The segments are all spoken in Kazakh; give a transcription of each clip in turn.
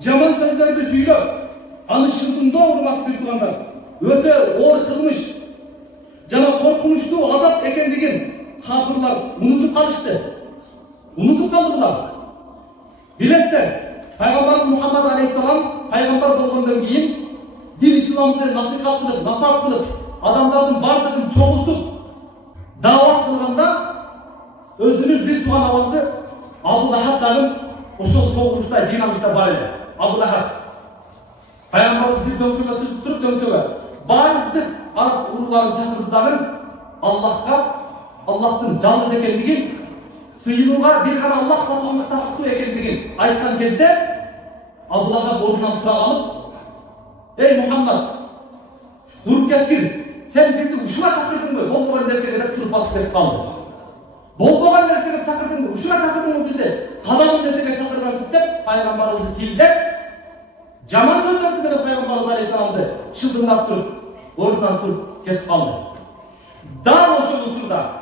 Жаман сөздерді сөйлеп, аны шындындоо урматтуу туугандар. Өтө оор кылмыш жана коркунучтуу азап экендигин капырлар унутуп калышты. Унутуп калды булар. Билесиздер, пайгамбарыбыз Мухаммад алейхиссалам пайгамбар болгондон кийин дин исламды насихат кылып, насаат кылып, адамдардын бардыгын чогултуп, даават кылганда өзүнүн бир тууган абасы Абу Лахаб дагы ошол чогулушта, жыйналышта бар эле. Абу Лахаб пайгамбарыбыз бир дөңсөгө чыгып туруп, дөңсөгө бардык араб урууларын чакырды дагы Аллахтын жалгыз экендигин, сыйынууга бир гана Аллах тактуу экендигин айткан кезде Абу Лахаб ордунан тура калып, "Эй Мухаммад, уруп кеткир, сен бизди ушуга чакырдыңбы? Болбогон нерсеге" деп туруп басып кетип калды. Болбогон нерсеге чакырдыңбы? Ушуга чакырдыңбы бизди? Кадаган нерсеге чакыргансың деп пайгамбарыбызды тилдеп, жаман сөздөрдү менен пайгамбарыбыз алейхисаламды шылдыңдап туруп, ордунан туруп кетип калды. Дал ошол учурда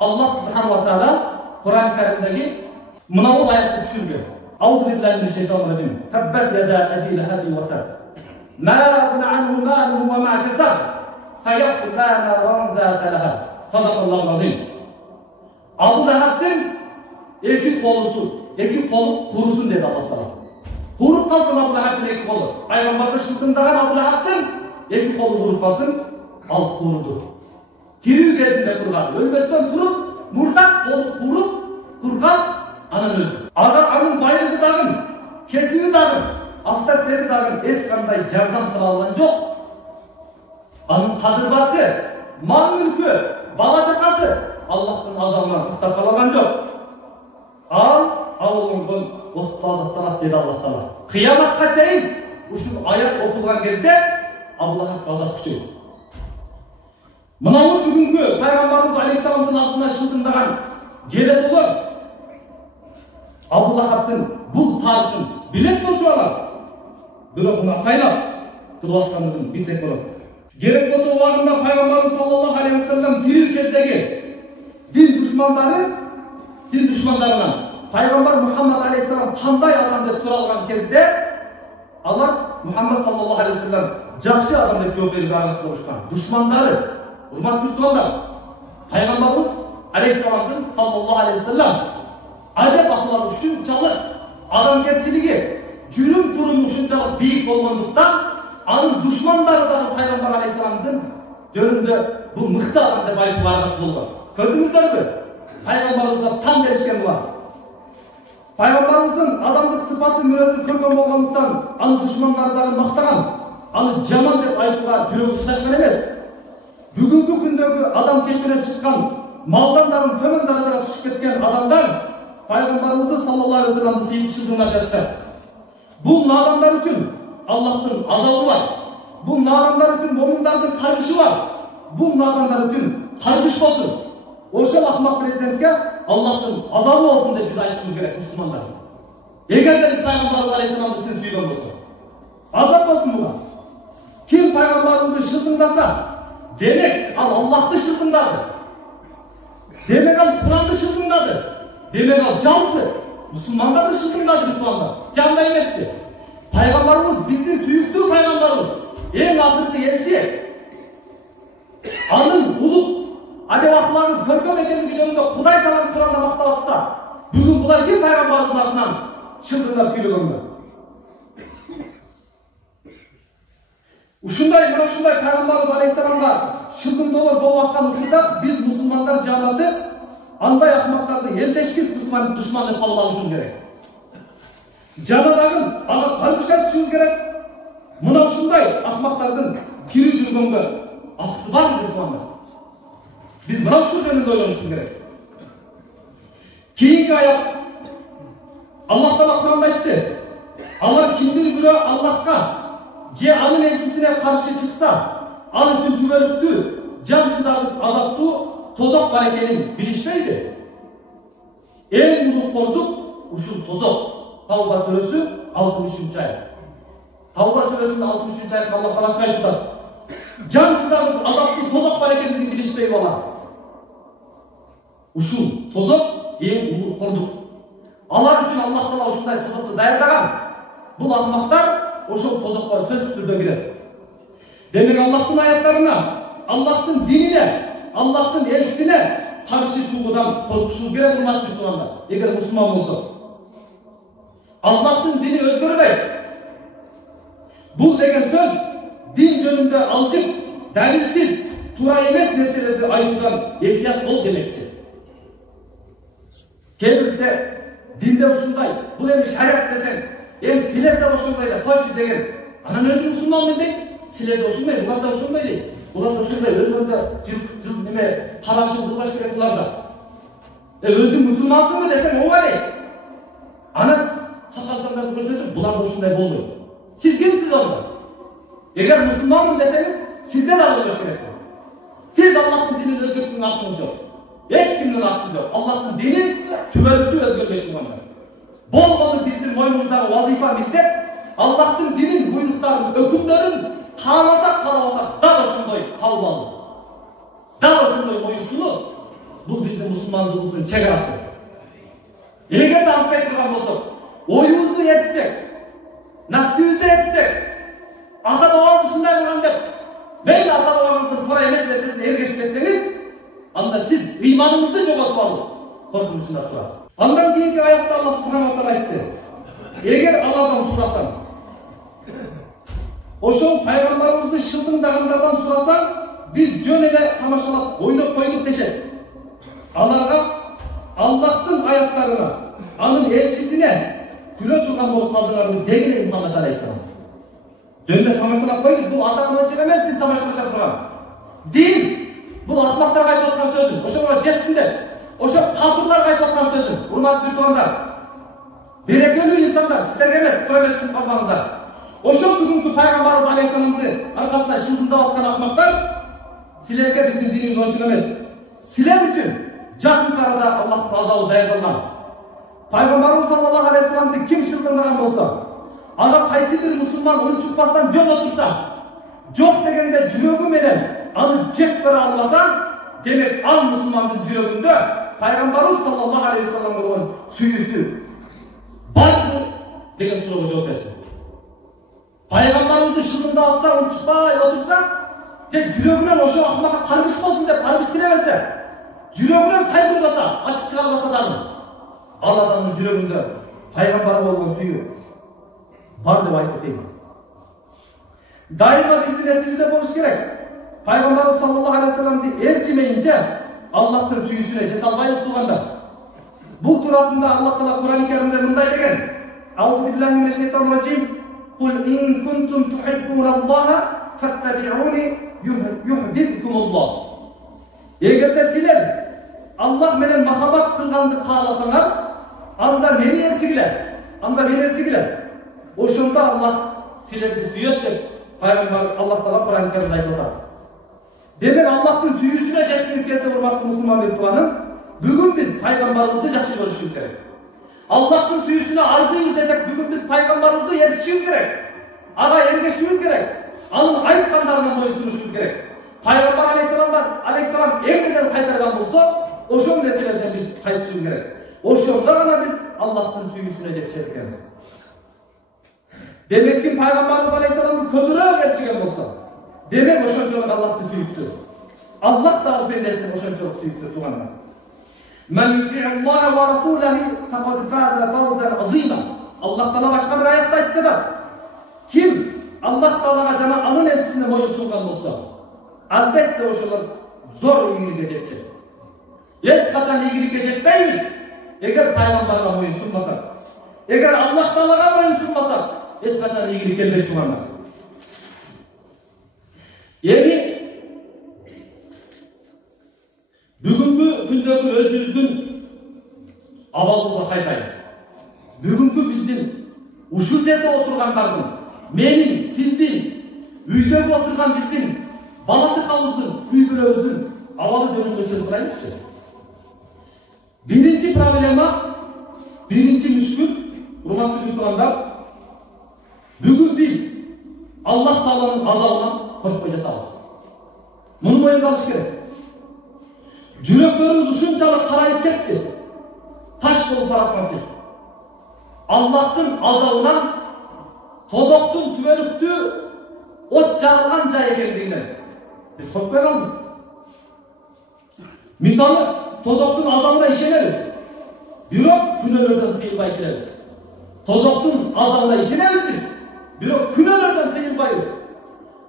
Аллах субханаху ва таала Кур'ан-ы Каримдеги мынау аятты түшүргөн. Аузу биллахи минеш шайтанир раджим. Таббат яда аби лахаби ва таб. Ма агна анху малуху ва ма касаб. Sayasla naran zata lahab. Sadaqallahu azim. Abu Lahab'ın iki kolu kurusun dedi Allah Teala. Kurup kalsın Abu Lahab'ın iki kolu. Peygamber'de şıltındagan Abu Lahab'ın iki kolu kurup kalsın, al kurudu. Tiriu gezinde kurgan, ölmesinden durup, murdak kolu kurup, kurgan, anan öldü. Anın baylığı dağın, kesimi dağın, avtoritet dağın, hiç kanday jardam kıla algan yok. Anın kadır barkı, mal mülkü, bala çakası, Allah'ın azabından sıktap kalan yok. Ağılın otlu azaptanat dedi Allah Teala. Kıyamatқа çayın, uşun ayet okulgan gezde, Allah'ın azap küçüğü. Mınavur bugünkü Peygamberimiz Aleyhisselam'ın altına şıltındagan gelesi olur. Abu Lahab'ın bul tarifin bilet bolçualar. Böyle bunu ataylap, kılvatkanlığın bilsek olur. Gerek bolsa o vaqtında Peygamberimiz sallallahu aleyhi ve sellem diril kezdegi din düşmanlarından Peygamber Muhammed aleyhisselam qanday adam deb so'ralgan kezde alар Muhammed sallallahu aleyhi ve sellem жақсы адам деп жооп берип арасы болушкан. Düşmanları, урматтуу тугандар, Peygamberimiz aleyhisselamдын sallallahu aleyhi ve sellem адеп акылары ушунчалык адамгерчилиги, жүрүм туруму ушунчалык бийик болгондуктан анын düşmanları da Peygamber aleyhisselamдын жөнүндө бул мыкты адам деп айтып арасы болгон. Көрдүңүздөрбү? Peygamberimizге там беришкен булар. Peygamberimizдің адамдық sıfatı мүнөзү көргөн болгондуктан аны düşmanları дагы мактаган, аны жаман деп айтууга жүрөгү чыдашкан эмес. Бүгүнкү күндөгү адам кейпине чыккан, малдан дагы төмөн даражага түшүп кеткен адамдар Peygamberimiz sallallahu aleyhi ve sellem'in сыйынтышылдыгына жатышат. Бул надандар үчүн Аллахтын азабы бар. Бул надандар үчүн момундардын каргышы бар. Бул надандар үчүн каргыш болсун. Ошол акмак президентке Аллахтын азабы болсун деп биз айтышыбыз керек мусулмандар. Эгерде биз Пайгамбарыбыз алейхисаламды чын сүйгөн болсок, азап болсун буга. Ким Пайгамбарыбызды шылтыңдаса, демек ал Аллахты шылтыңдады. Демек ал Куранды шылтыңдады. Демек ал жалпы мусулмандарды шылтыңдады деп тугандар. Жандай эмеспи? Пайгамбарыбыз биздин сүйүктүү пайгамбарыбыз, эң акыркы элчи. Анын улук адеп акыларын көркөм экендиги жөнүндө Кудай Тааланы Куранда мактап атса, бүгүн булар ким пайгамбарыбыздын атынан шылтыңдап сүйлөгөндөр? Ушундай пайгамбарыбыз алейхисаламга шылтыңдоолор болуп аткан учурда биз мусулмандар жамааты андай акмактарды элтешкис душман деп кабыл алышыбыз керек. Жана дагы ага каргыш айтышыбыз керек. Мына ушундай акмактардын тирүү жүргөнгө акысы бар деп тугандар. Biz mına şu jönүндө ойлонушубуз керек. Keyinki ayat Allah Teala Kur'an'da aytты. Алар кимдир бирөө Аллахка же анын элчисине каршы чыкса, ал үчүн түбөлүктүү, жан чыдагыс азаптуу тозок бар экенин билишпейби? Эң улуу кордук ушул тозок. Тавба сүрөсү 60-ayet. Тавба сүрөсүнүн 60-ayetinde Allah Teala айтты. Жан чыдагыс азаптуу тозок бар экендигин билишпейби алар? Ушул тозок эң улуу кордук. Алар үчүн Аллах Таала ушундай тозокту даярдаган. Бұл ақмақтар ошол тозаққа сөзсүз түрдө кирет. Демек Аллахтың аяттарына, Аллахтың динine, Аллахтың elçisine karşı çuğudan korkuşumuz gerek hurmatlı tutanlar. Eğer Müslüman olsa. Allah'ın dini özgürlüğü. Bu degen söz din yönünde alçık, delilsiz, tura emes nesselerde ayıptan ehtiyat ol demekçi. Kebirde dinde hoşunday, bu demiş hayat desen, hem siler de hoşunday da koyçu degen. Anan özü Müslüman dedi, siler de hoşunday, bunlar da hoşunday değil. Bunlar hoşunday, önünde cıl nime, karaşın kılbaş gerek bunlar da. Özü Müslümansın mı desem o var ya. Anas sakalcanları gösterdir, bunlar da hoşunday olmuyor. Siz kimsiniz orada? Eğer Müslümanım deseniz, sizden alınmış gerektir. Siz Allah'ın dininin özgürlüğünün hakkınız yok. Hiç kimden haksız yok. Allah'ın dinin tübörlüktü özgürlüğü kullanacak. Bolmanın bizim boynumuzdan vazifa bitti. Allah'ın dinin buyruklarının, hükümlerin kalasak kalamasak da hoşunday kavlalı. Da hoşunday boyusunu bu bizim Müslümanlığımızın çegarası. Eğer de alıp getirgen olsak, oyumuzu yetişsek, nafsimizi yetişsek, ata-babamız şunday kılgan dep, meyle ata-babamızın tora emes meselesine ergeşip etseniz, anda siz imanınızı joğotmalı, korkunun içinde turasınız. Andan keyinki ayakta Allah subhanahu wa ta'ala aytты. Eğer Allah'tan surasan, oşol paygambarımızды şıldırdaganlardan surasan, biz jön ele tamaşalap, oynop koyduk deşek. Alarga Allah'ın ayatlarına, anın elçisine küre turgan bolup kaldılarını degine Muhammed Aleyhisselam. Dönde tamaşalap koyduk, bu ata-ана ölçek emes, din tamaşalaşap turgan. Din, bu akmaklarga aytып atkan sözüm, oşollar jetsinler. Oşo kapırlarga aytып atkan sözüm, hurmatly turganlar. Berekeli insanlar, sizlerge emes, tura emes üçün kalmаңыздар. Oşo bugünkü Peygamberimiz Aleyhisselam'dı arkasına şıldırдап atkan akmaklar, sizlerge bizden dinimiz onçuk emes. Sizler üçün Жақын арада Аллахтың азабы даярдалган. Пайгамбарыбыз саллаллаху алейхи ва салламды ким шылдырган болса, ага кайсы бир мусулман унчукпастан жок отурса, жок дегенде жүрөгү менен аны жек бере албасаң, демек ал мусулмандын жүрөгүндө Пайгамбарыбыз саллаллаху алейхи ва салламга болгон сүйүүсү барбы деген суроого жооп берсин. Пайгамбарыбызды шылдырдап атса, унчукпай отурса, жүрөгүнөн ошо акмакка каргыш болсун деп каргыш тилебесе, жүрөгүнөн кайгырбаса, ачык чыга албаса дагы, ал адамдын жүрөгүндө пайгамбарга болгон сүйүү бар деп айтып кетейин. Дайыма биздин эсибизде болуш керек. Пайгамбарыбыз саллаллаху алейхи ва салламды ээрчимейинче Аллахтын сүйүүсүнө жете албайбыз туугандар. Бул туурасында Аллах Таала Кур'ан-ы Каримде мындай деген: "Аузу биллахи минеш шайтанир раджим. Кул ин кунтум тухиббуналлаха фаттаби'уни юхбибкумуллах." Эгерде силер Аллах менен махаббат кылганды кааласаңар, анда мени ээрчигиле. Ошондо Аллах силерди сүйөт деп Пайгамбар Аллах Таала Кур'ан-ы Каримде айтып атат. Демек Аллахтын сүйүүсүнө жеткиңиз келсе, урматтуу мусулман биртуганым, бүгүн биз пайгамбарыбызды жакшы көрүшүбүз керек. Аллахтын сүйүүсүнө арзыйбыз десек, бүгүн биз пайгамбарыбызды ээрчишибиз керек. Ага эргешишибиз керек. Анын айткандарына моюнсунушубуз керек. Пайгамбар алейхисалам эмнеден кайтарган болсо, ошол нерселерден биз кайтышыбыз керек. Ошондо гана биз Аллахтын сүйүүсүнө жетишет экенбиз. Демек ки Пайгамбарыбыз алейхисаламды көбүрөөк ээрчиген болсо, демек ошончолук Аллахты сүйүптү. Аллах да пендесин ошончолук сүйүптү туугандар. Мен юти'аллаха ва расулаху фақад фаза фавзан азима. Аллах Таала башка бир аятта айтты да, ким Аллах Таалага жана анын элчисине моюнсунган болсо, албетте ошолор зор ийгиликке жетишет. Эч качан ийгиликке жетпейбиз эгер пайгамбарга моюнсунбасак. Эгер Аллах Таалага моюнсунбасак, эч качан ийгилик келбейт туугандар. Эми бүгүнкү күндөгү өзүбүздүн абалыбызга кайтайлы. Бүгүнкү биздин ушул жерде отургандардын, менин, сиздин, үйдөгү отурган биздин бала-чакабыздын, үй-бүлөбүздүн абалы жөнүндө сөз кылайлычы. Биринчи проблема, биринчи мүшкүл, урматтуу биртугандар, бүгүн биз Аллах Тааланын азабынан коркпой жатабыз. Муну моюнга алыш керек. Жүрөктөрүбүз ушунчалык карайып кетти. Таш болуп бараткан. Аллахтын азабынан Tozoktun tübölüktü ot жағылған жай екендігінен biz korkmay kaldık. Мысалы, tozoktun azabına işeneriz. Бирок күнөөлөрдөн тыйылбай келебиз. Tozoktun azabına işeneriz biz. Бирок күнөөлөрдөн тыйылбайбыз.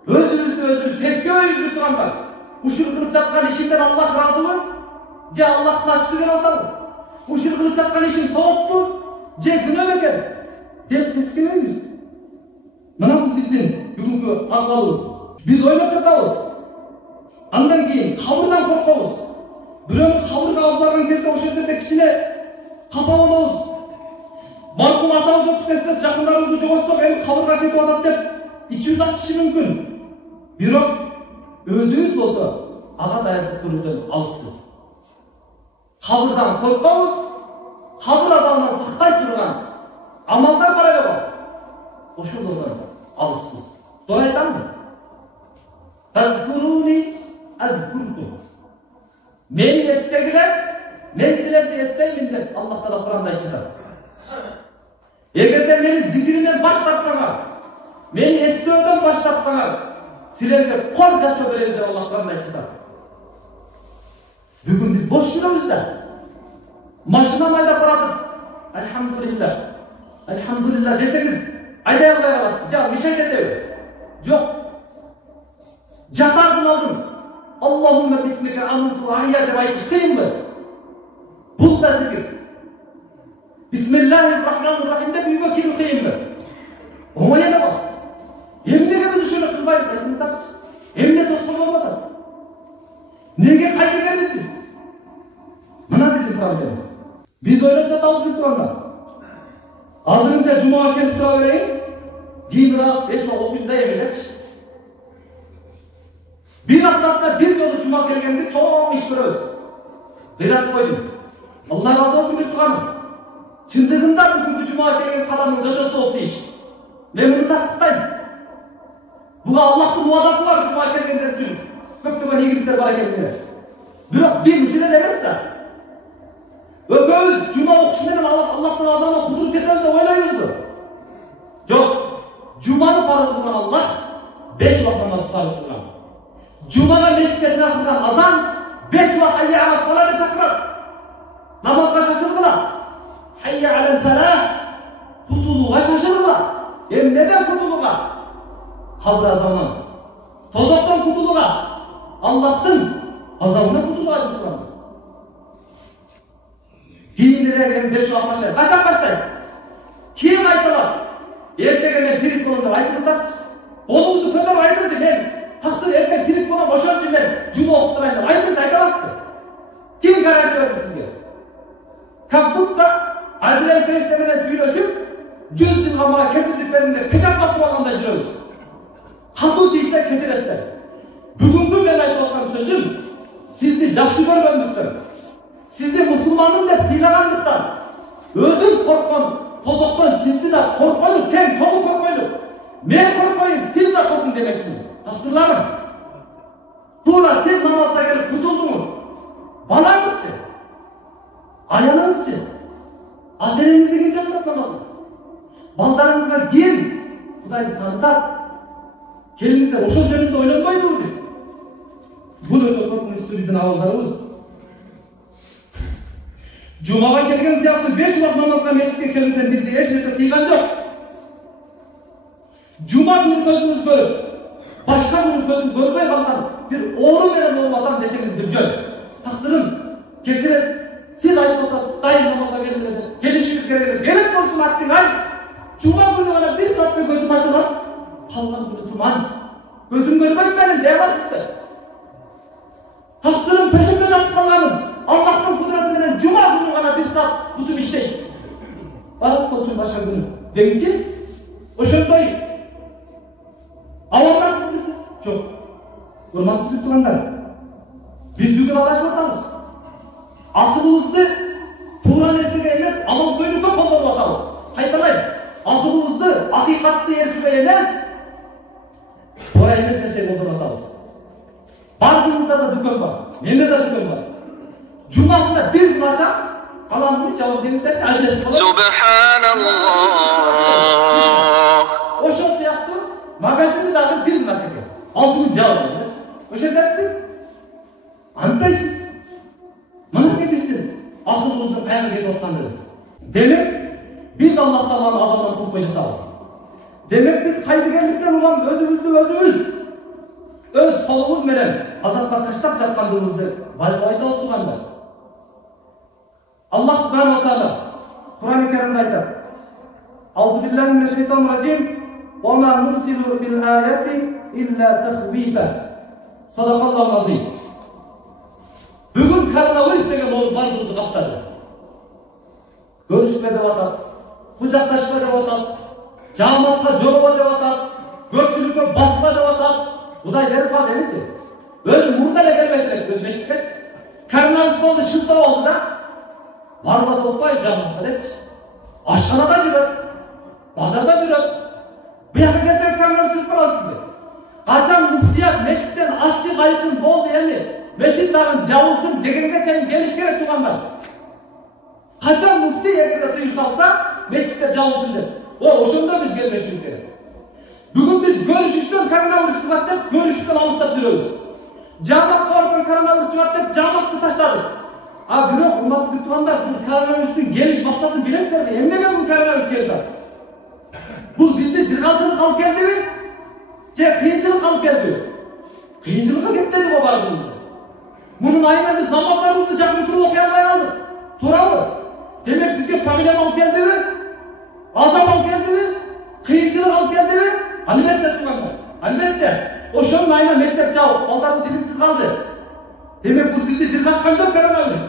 Өзүбүздү тескебей үзүп тургандар. Ушул кылып жаткан ишимден Аллах ыраазыбы? Же Аллахтын ачысы келип атабы? Ушул кылып жаткан ишим соопту? Же күнөө бекен? Деп тескебейбиз. Мына бул биздин бүгүнкү акыбалыбыз. Биз ойлоп жатабыз. Андан кийин кабырдан коркобуз. Бирөөнү кабырга алып барган кезде ошол жерде кичине капа болобуз. Маркум атабыз өтүп кетсе, жакындарыбызды жоготсок, эми кабырга кетип атат деп ичибиз ачышы мүмкүн. Бирок өзүбүз болсо ага даярдык көрүүдөн алыспыз. Кабырдан коркпобуз, кабыр азабынан сактай турган амалдар бар эле го. Ошолордон алыспыз. Doğru айтамбы? Fazkuruni azkurkum. Meni estegilер, men силерди эстеймин деп Аллах Таала Куранда айтат. Эгерде мени зикиринен баш тартсаңар, мени эстөөдөн баш тартсаңар, силерге кор жашоо беребиз деп Аллах Куранда айтат. Бүгүн биз бош жүрөбүз да. Машина айдап баратып, Alhamdulillah, Alhamdulillah десеңиз, айдай албай каласыз. Жа, мишен кетеби? Жок. Жатардын алдын. Allahümme bismike amuntu ahya деп айтыш кыйынбы? Бул да зикир. Bismillahirrahmanirrahim деп үйгө кирүү кыйынбы? Оңой эле го. Эмнеге биз ушуну кылбайбыз, айтыңыздарчы? Эмне тоскоол болуп атат? Неге кайдыгербиз биз? Мына биздин проблема. Биз ойлоп жатабыз бул турганда. Азырынча жумага келип тура берейин. Кийинирээк 5 жыл окуйм да эми депчи. Bir haftasında bir yolu cuma gelgende çok iş görüyoruz. Berat koydum. Allah razı olsun bir tuğanım. Çıldırgında bugünkü cuma gelgen kadamın zötesi oldu iş. Ben bunu tasdiqtayım. Buga Allah'ın muadası var cuma gelgenler için. Köptügen iyilikler bana geldiler. Bir müşiren emez de. Öpöz cuma okuşundan Allah'ın azamına kudurup getiririz de oylayıyoruz mu? Yok. Cuma'nın parası bulan Allah 5 vakit namazı parası bulan. Cuma'da meşgul çağırtılan azan 5 vakit hayye ala salata çakırar. Namazga şaşırdılar. Hayye alel felah. Kutuluğa şaşırdılar. Neden kutuluğa? Kabir azamından. Tozoktan kutuluğa. Allah'ın azamından kutuluğa tutulamaz. Kiyindiregen 5 vakit başlayız. Kaçak başlayız? Kim aytılar? Ertege men tirik bolom айтыңыздарчы. Колуңузду көтөрүп айтыңызчы, мен таксыр эртең тирик болом, ошон үчүн мен жума окуп турайын деп айтыңызчы, айта аласызбы? Ким гарантия берди сизге? Как будто Азраил периште менен сүйлөшүп, 100 жылга мага кепилдик бериң деп печат басып алгандай жүрөбүз. Катуу тийсе кечиресиздер. Бүгүнкү мен айтып аткан сөзүм сизди жакшы көргөндүктөн, сизди мусулманым деп сыйлагандыктан, өзүм корккон tozoqdan sizdi de korkmayın, tem çoğu korkmayın. Men korkmayın, siz de korkun demekçiyim. Taksırlarım. Tuğla siz namazda gelip kurtuldunuz. Balanızçı. Ayağınızçı. Atenenizde gince kılat namazı. Baldarınızga gel. Kudaydı tanıtar. Kelinizler oşol jönünde oynanmaydı biz. Bunu öte korkunçtu bizden avallarımız. Cumaga kelgen siyahtı 5 vakit namazga mescitke kelүүдөн bizde hiç nерсе тыйган жок. Cuma günü gözümüz görüp, başka günü gözüm görmey kalgan bir oğlum menен болуп атам deseniz bir жөн. Taksırım, keçiresiz. Siz aytıp otasız, dayım namazga kelingler деп. Келишибиz керек деп. Келип болчун аттың ай. Cuma günü gana 1 saatта gözüm açылат. Kalgan günü tuman. Gözüm görmeyip benim, ne alasızdı? Taksırım, peşimden açıp kalganım. Allah'ın kudretinden cuma günü gana 1 saat tutup işleyin. Barıp koçun başka günü. Demişim, oşondoy. Avandasız mısınız? Çok. Hurmatlı tutulanlar. Biz bugün adaşlıktamız. Akılımızdı tuğra nersege emez, amal koyunu köp kollanıp atamız. Kaytalayın. Akılımızdı hakikatlı erçüge emez, tuğra emez nersege kollanıp atamız. Bardığımızda da dükkan var. Mende de dükkan var. Cumasında bir gün açar, kalan günü çalıp denizlerse acele falan. Subhanallah. O алтын жабылды. Ошо дәстүр. Антайсыз. Мына биздин акылыбыздын кайга кетип аткандыгы. Демек, biz Allah Taalaның азабынан куркпай жатабыз. Демек, biz кайдыгерликтен улам өзүбүз өз колубуз менен азапка таштап жаткандыгыбызды байкап айтабыз туганда. Allah Subhanahu wa Taala Kur'an-ı Kerim'de aytar. Euzubillahimineşşeytanirracim. وَمَا نُرْسِلُ بِالْآيَاتِ إِلَّا تَخْوِيفًا. Sadakallahu azim. Bugün koronavirüs degen olup bardığımızı kaptadı. Görüşme dep atat, kucaklaşma dep atat, jamatка жолоба dep atat, көпчүлүккө басма dep atat. Кудай берип калды эмичи? Өзү мурда эле келбейт элек, өзү мечиткечи. Коронавирус болду, шылтоо болду да. Барга да отпай жаматка депчи. Ашканада жүрөт, базарда жүрөт. Бияка келсеңиз коронавирус жүрүп калат сизге. Качан муфтият мечиттен ачык айкын болду эми, мечит дагы жабылсын дегенге чейин келиш керек тугандар. Качан муфти эгерде тыюу салса, мечиттер жабылсын деп. Ошондо биз келбешибиз керек. Бүгүн биз көрүшүштөн коронавирус чыгат деп, көрүшүштөн алыстап жүрөбүз. Жаматка барсаң коронавирус чыгат деп, жаматты таштадык. Бирок урматтуу тугандар, бул коронавирустун келиш максатын билесиздерби? Эмнеге бул коронавирус келди? Бул бизди жыргалчылык алып келдиби? Же кыйынчылык алып келдиби? Кыйынчылыкка кетти го бардыгыбызды. Мунун айынан биз намаздарыбызды жакын туруп окуй албай калдык. Туурабы? Демек бизге проблема алып келдиби? Азап алып келдиби? Кыйынчылык алып келдиби? Албетте тугандар. Албетте. Ошонун айынан мектеп жабып, балдарыбыз илимсиз калды. Демек бул бизди жыргаткан жок коронавирус.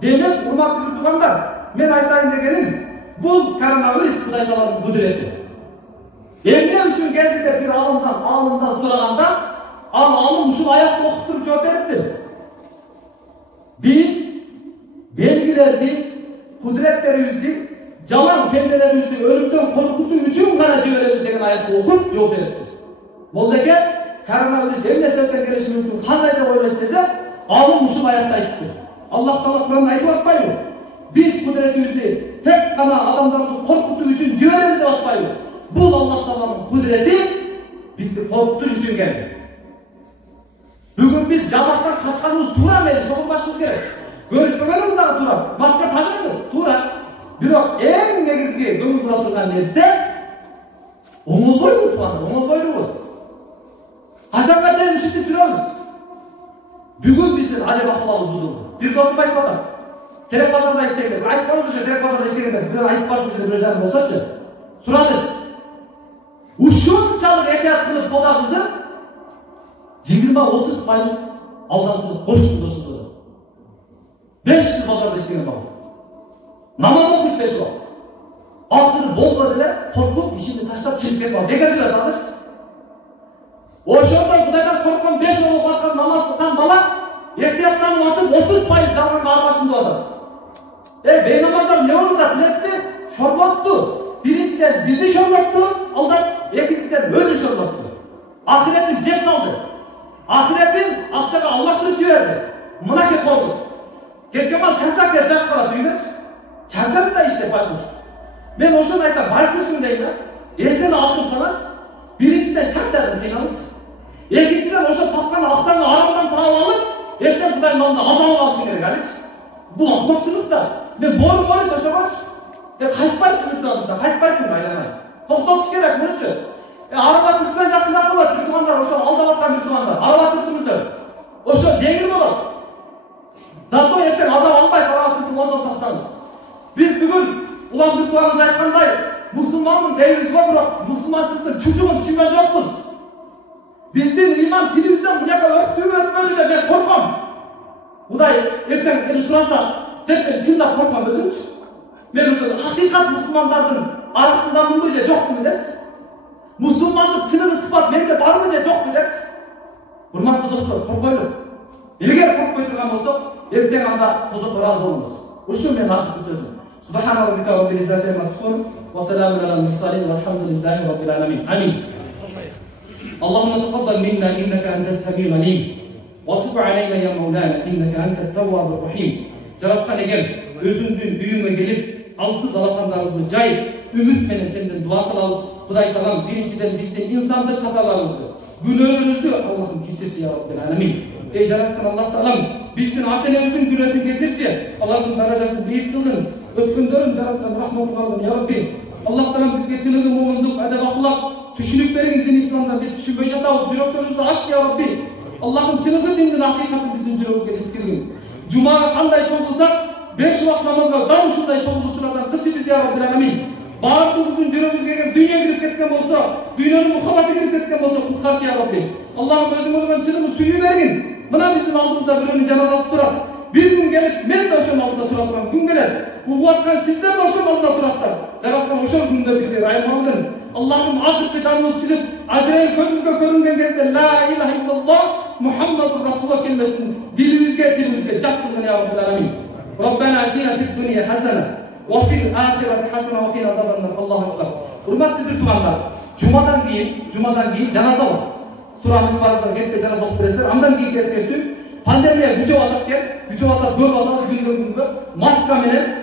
Демек урматтуу тугандар, мен айтайын дегеним, бул коронавирус Кудай Тааланын кудурети. Эмне үчүн келди деп бир алымдан сураганда, алым ушул аякты окуп туруп жооп берипти. Biz belgilerdi, kudretlerimizi, jaman pendelerimizi ölümden korkutuğu için gana jiberemiz degen ayetni okup жооп beripti. Bol eke koronavirus emne sebepten gelişi mümkün kanday dep oylойсуз dese, alım ушул ayetni aytыптыр. Allah Taala Kur'an'da aytып atpайбы? Biz kudretimizi tek kana adamlarını korkutuğu için jiberemiz dep atpайбы? Bul Allah Taala'nın kudreti bizni korkutuş için geldi. Bugün biz jamattan kaçkanımız tuura meyli, çoğun başımız gerek. Görüşmegenimiz dağı tuura, maska takınımız tuura. Bирок эң негизги көңүл бура турган нерсе оңолбойбу тугандар, оңолбойбу. Качанга чейин ушинтип жүрөбүз? Бүгүн биздин адеп акыбалыбыз бузулду. Бир досум айтып атат. Терек базарда иштеген, айтып барсыз ошо терек базарда иштегендер, бирөө айтып барсыз ошо бирөө жарым болсочу. Сурады. Ушунчалык этият кылып соода кылды. 20-30% алдамчылык коштун досумду. 5 жыл базарда иштеген бала. Намаз окуйт 5 жыл. Акыры болбоду эле, коркуп ишимди таштап чыгып кетип алды. Деге жүрөт азырчы. Ошондо Кудайдан корккон 5 жыл окуп аткан намаз кылган бала этияттанып атып 30% жалганга аралашым деп атат. Бейнамаздар не болуп атат билесизби? Шорботту. Биринчиден бизди шорботту, алдап, экинчиден өзү шорботту. Акыретин жеп салды. Акыретин акчага алмаштырып жиберди. Мынакей колду. Кечке мал чарчап келип жатып калат үйгөчү. Чарчады да иштеп байкуш. Мен ошону айтам, байкушмун дейм да. Эсени акыл санат. Биринчиден чарчадым, кыйналыпчы. Экинчиден ошо тапкан акчаны арамдан таап алып, эртең Кудайдын алдында азап алышың керек алычы. Бул акмакчылык да. Мен бори тошогочу. Кайтпайсың муртабызда, кайтпайсың айланай. Токтотуш керек мурчу. Араба түрткөн жакшыраак болот, бир туугандар ошо алдап аткан бир туугандар. Араба түртүңүздөр. Ошо жеңил болот. Зато эртең азап албайсыз араба түртүп озон тапсаңыз. Biz бүгүн улам бир тууганыбыз айткандай, мусулманмын дейбиз го, бирок мусулманчылыктын чучугун түшүнгөн жокпуз. Биздин ыйман тилибизден буяка өтүбү өтпөдү деп мен корком. Кудай эртең мени сураса, деп мен чындап корком өзүмчү. Мен ошо хакыйкат мусулмандардын арасындамынбы же жокмун депчи. Мусулмандык чыныгы сыпат менде барбы же жокпу депчи. Урматтуу достор, коркойлу. Эгер коркпой турган болсок, эртең анда кызык ыраазы болобуз. Ушул менин акыркы сөзүм. Subhana rabbika rabbil izzati amma yasifun wa salamun alal mursalin walhamdulillahi rabbil alamin. Amin. Allahumma taqabbal minna innaka antas samiul alim wa tub alayna ya maulana innaka antat tawwabur rahim. Жараткан эгер өзүңдүн үйүңө келип, алсыз алакандарыбызды жайып, үмүт менен сенден дуа кылабыз. Құдай тағалам біріншіден біздің инсандық қаталарымызды, günahlarımızды Allah'ım geçirçi ya Rabbil Alemin. Ey Жаратқан Allah Tağalam, біздің ата-енеміздің günahсын geçirçi. Allah'ın darajасын биік қылғын. Өткендерін жаратқан рахматын алғын ya Rabbi. Allah Tağalam бізге чыныгы момындық, әдеп ақылақ, түшініп берген дін исламдан біз түшінбей жатабыз. Жүректерімізді аш ya Rabbi. Allah'ım чыныгы діндin ақиқатын біздің жүрегімізге жеткізгін. Жұмаға қандай чоғылсақ, 5 уақыт намазға дау ушундай чоғылуучулардан кылчы биз ya Rabbil Alemin. Бардығымыздың жүрегімізге келген дүние кіріп кеткен болса, дүниенің мұхаббаты кіріп кеткен болса, құтқаршы ya Rabbi. Allah'ım өзің өлген чыныгы сүйі бергін. Мына біздің алдымызда біреуінің жаназасы тұрады. Bir gün gelip men de oşun aldında turaturam. Gün gelir. Bu atkan sizler de oşun aldında turaslar. Yaratkan oşun günde bizleri ayırmalıyın. Allah'ım akıtlı canımız çıkıp Azrail gözümüzde görüngen gezde La ilahe illallah Muhammedur Resulullah kelimesini dilimizge caktılgın ya Rabbil Alemin. Rabbena atina fid dünya hasene ve fil ahireti hasene ve qina azabannar. Allahu ekber. Hürmetli bir tuğanlar. Cuma'dan giyin canaza var. Suranış farzlar getpe canaza okup beresler. Amdan giyin keskertü. Pandemiya gücü atakken, görüp atağız güngö maska menen,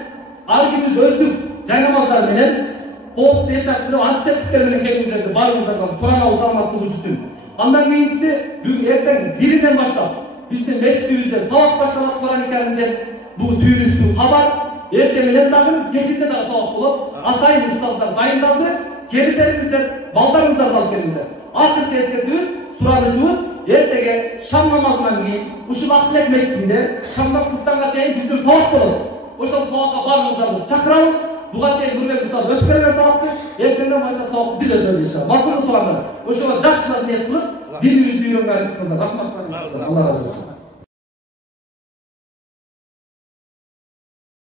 argimiz özdük jaynamazlar menen, qooptu etaktırıp antiseptikler menen kelingizlerdi barыңızдардан суранабыз саламаттыгыбыз үчүн. Андан кийинкиси бүгүн эртең биринен баштап биздин мечитибизде сабак башталат Кур'ан-ы Керимден бул сүйүнүчтүү кабар эртең менен дагы кечинде дагы сабак болот. Атайын устаздар дайындалды, келип бериңиздер, балдарыңыздарды алып келиңиздер. Акыркы эскертүүбүз, суранычыбыз ertege şam namazından keyin uşul Akbilek meclisinde şamdan kurttanga çeyin bizden sabak bolot. Oşal sabakka barыңыздарды çakırabız. Buga çeyin Nurbek ustaz ötüp bergen sabakты, ertenden başka sabakты biz ötüp inşallah. Makul tutanlar. Oşoga jakşılap niyet kılıp dinimiz dünyonga rahmat. Allah razı olsun.